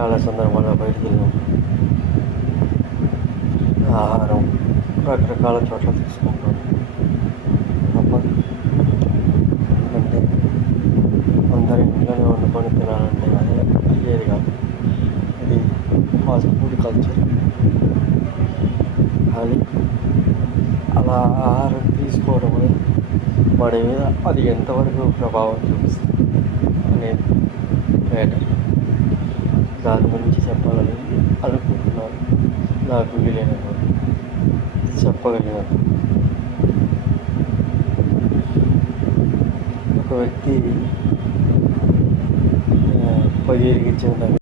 చాలా సందర్భాల్లో బయటికి వెళ్ళినప్పుడు ఆహారం రకరకాల చోట్ల తీసుకుంటాను. తప్పదు. ఎందుకంటే అందరి ఇంట్లోనే వండుకొని తినాలంటే అదే అయ్యేది కాదు. ఇది ఫాస్ట్ ఫుడ్ కల్చర్. కానీ అలా ఆహారం తీసుకోవడం అనేది వాడి మీద అది ఎంతవరకు ప్రభావం చూపిస్తుంది అనేది మ్యాటర్. దాని గురించి చెప్పాలని అనుకుంటున్నాను. నాకు వీలైనప్పుడు చెప్పగలిగినాను. ఒక వ్యక్తి పొయ్యి వెలిగించిన